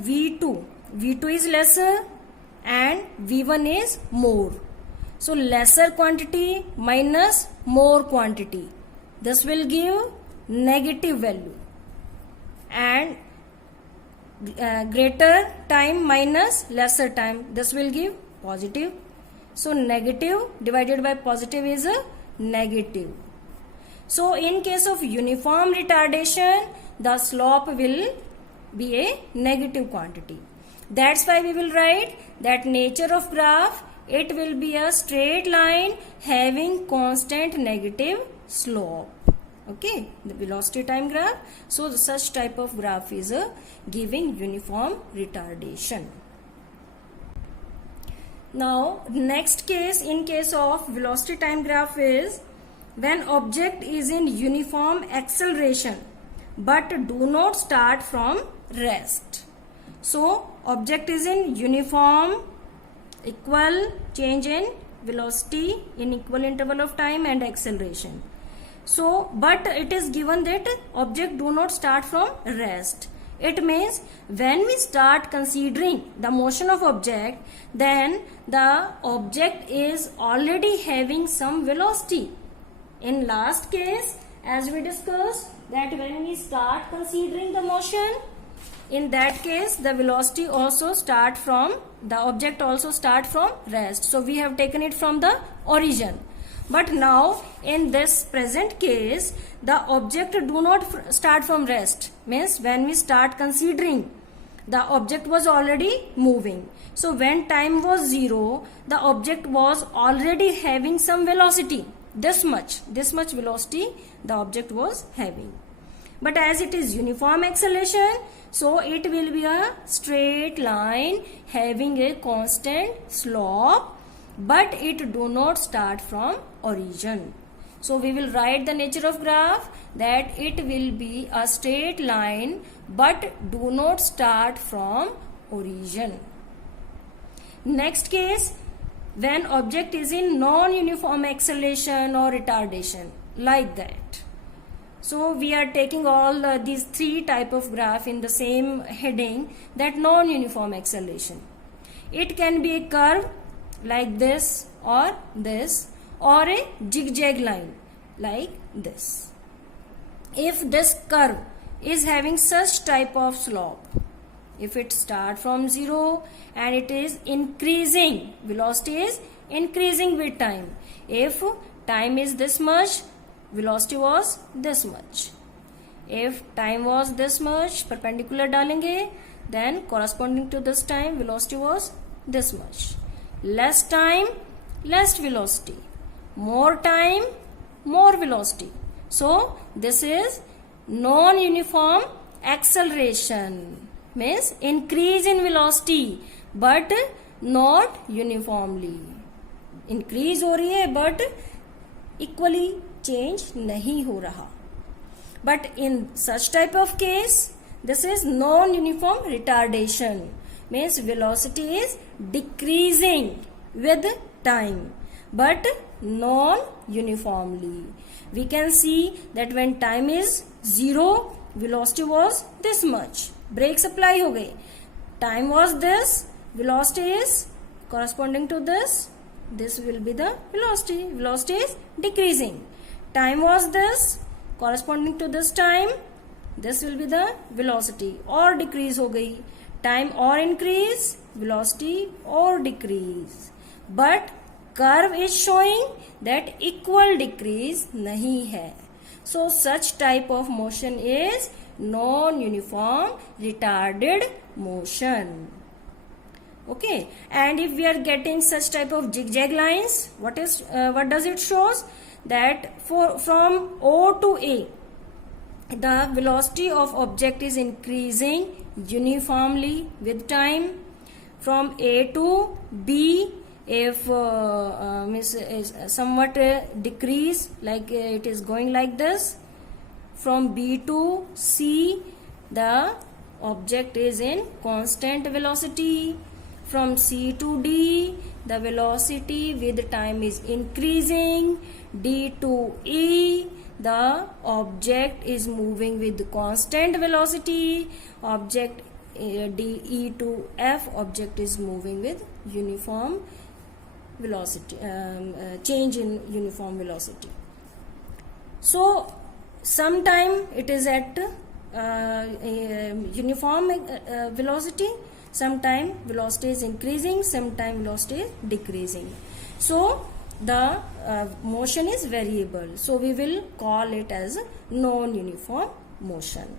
V2. V2 is lesser and V1 is more. So lesser quantity minus more quantity. This will give negative value. And greater time minus lesser time. This will give positive. So negative divided by positive is a negative. So in case of uniform retardation, the slope will be a negative quantity. That's why we will write that nature of graph, it will be a straight line having constant negative slope. Okay, the velocity time graph. So such type of graph is giving uniform retardation. Now next case in case of velocity time graph is when object is in uniform acceleration but do not start from rest. So object is in uniform equal change in velocity in equal interval of time and acceleration. So but it is given that object do not start from rest. It means when we start considering the motion of object, then the object is already having some velocity. In last case, as we discussed, that when we start considering the motion, in that case the velocity also start from, the object also start from rest. So we have taken it from the origin. But now in this present case, the object do not start from rest. Means when we start considering, the object was already moving. So when time was 0, the object was already having some velocity. This much velocity the object was having. But as it is uniform acceleration, so it will be a straight line having a constant slope, but it do not start from origin. So we will write the nature of graph that it will be a straight line but do not start from origin. Next case, when object is in non-uniform acceleration or retardation, like that. So we are taking all these three type of graph in the same heading, that non-uniform acceleration. It can be a curve like this, or a zigzag line like this. If this curve is having such type of slope, if it start from 0 and it is increasing, velocity is increasing with time. If time is this much, velocity was this much. If time was this much, perpendicular डालेंगे, then corresponding to this time, velocity was this much. Less time, less velocity. More time, more velocity. So this is non-uniform acceleration. Means increase in velocity but not uniformly. Increase हो रही है but equally change नहीं हो रहा. But in such type of case, this is non-uniform retardation. Means velocity is decreasing with time but non-uniformly. We can see that when time is 0, velocity was this much. Brakes apply हो गई. Time was this, velocity is corresponding to this. This will be the velocity. Velocity is decreasing. Time was this, corresponding to this time. This will be the velocity. और decrease हो गई. Time or increase, velocity or decrease. But curve is showing that equal decrease नहीं है. So such type of motion is non-uniform retarded motion. Okay, and if we are getting such type of zigzag lines, what does it shows? That from O to A, the velocity of object is increasing uniformly with time. From A to B, if is somewhat decrease, like it is going like this. From B to C, the object is in constant velocity. From C to D, the velocity with time is increasing. D to E, the object is moving with constant velocity. Object D, E to F, object is moving with uniform velocity, change in uniform velocity. So sometime it is at uniform velocity, sometime velocity is increasing, sometime velocity is decreasing. So the motion is variable, so we will call it as non-uniform motion.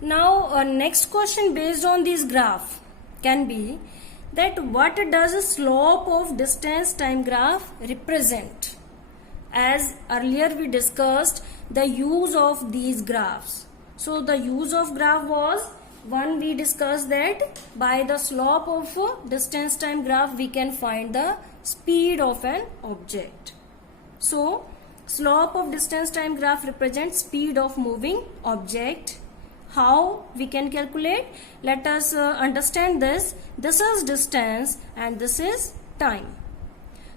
Now next question based on this graph can be that what does a slope of distance time graph represent? As earlier we discussed the use of these graphs. So the use of graph was, one, we discussed that by the slope of distance time graph we can find the speed of an object. So slope of distance time graph represents speed of moving object. How we can calculate? Let us understand this. This is distance and this is time.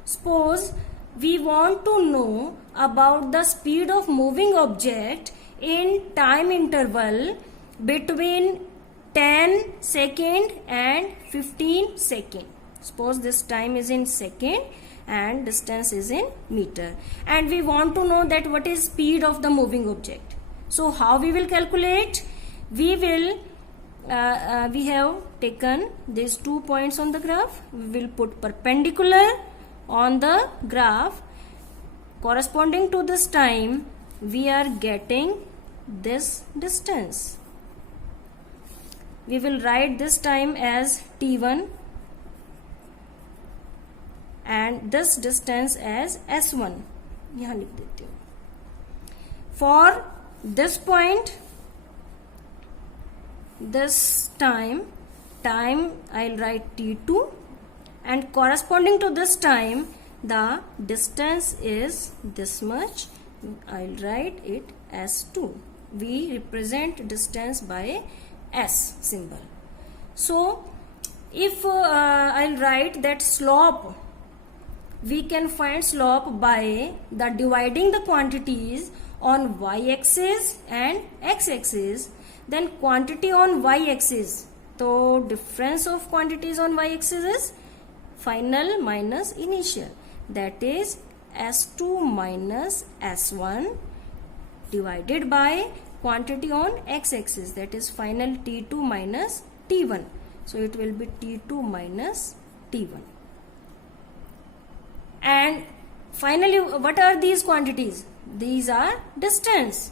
Suppose we want to know about the speed of moving object in time interval between 10 second and 15 second. Suppose this time is in second and distance is in meter, and we want to know that what is speed of the moving object. So how we will calculate? We will we have taken these 2 points on the graph. We will put perpendicular on the graph corresponding to this time. We are getting this distance. We will write this time as T1 and this distance as S1. यहाँ लिख देती हूँ. For this point, this time I'll write T2, and corresponding to this time the distance is this much. I'll write it as 2. We represent distance by S symbol. So if I'll write that slope, we can find slope by the dividing the quantities on y-axis and x-axis. Then quantity on y-axis, so difference of quantities on y-axis is final minus initial, that is S2 minus S1 divided by quantity on x-axis, that is final T2 minus T1. So it will be T2 minus T1. And finally, what are these quantities? These are distances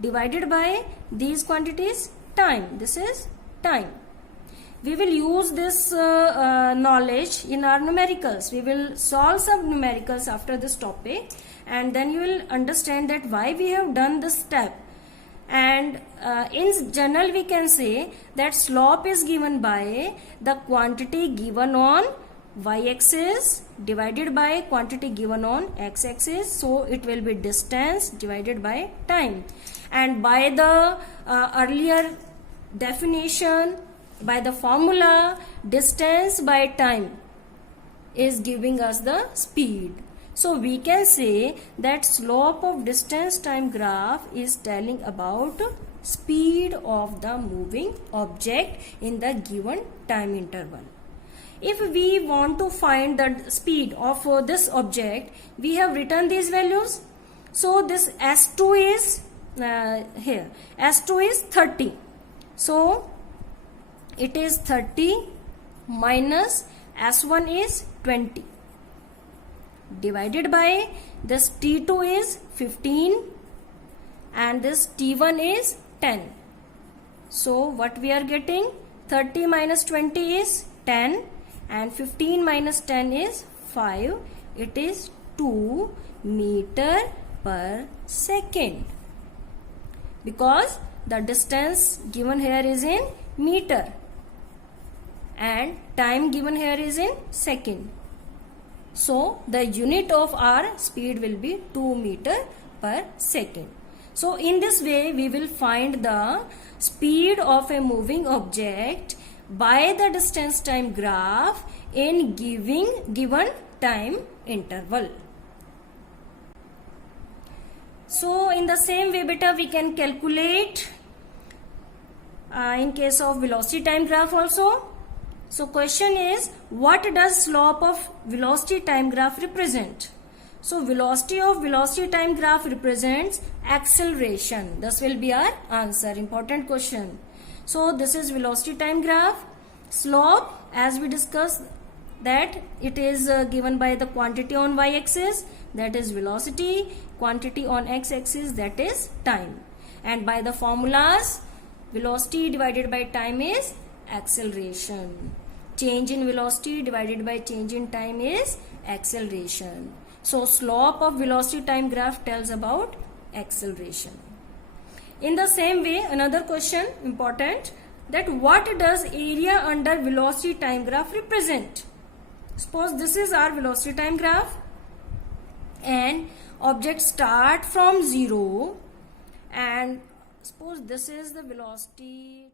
divided by these quantities time. This is time. We will use this knowledge in our numericals. We will solve some numericals after this topic, and then you will understand that why we have done this step. And in general we can say that slope is given by the quantity given on y-axis divided by quantity given on x-axis. So it will be distance divided by time. And by the earlier definition, by the formula, distance by time is giving us the speed. So we can say that slope of distance time graph is telling about speed of the moving object in the given time interval. If we want to find the speed of this object, we have written these values. So this S2 is here. S2 is 30. So it is 30 minus S1 is 20 divided by this T2 is 15 and this T1 is 10. So what we are getting? 30 minus 20 is 10 and 15 minus 10 is 5. It is 2 meter per second, because the distance given here is in meter and time given here is in second. So the unit of our speed will be 2 meter per second. So in this way we will find the speed of a moving object by the distance time graph in given time interval. So in the same way beta we can calculate in case of velocity time graph also. So question is, what does slope of velocity time graph represent? So velocity of velocity time graph represents acceleration. This will be our answer. Important question. So this is velocity time graph. Slope, as we discussed, that it is given by the quantity on y-axis, that is velocity, quantity on x-axis, that is time. And by the formulas, velocity divided by time is acceleration. Change in velocity divided by change in time is acceleration. So slope of velocity time graph tells about acceleration. In the same way, another question important, that what does area under velocity time graph represent? Suppose this is our velocity time graph and objects start from 0, and suppose this is the velocity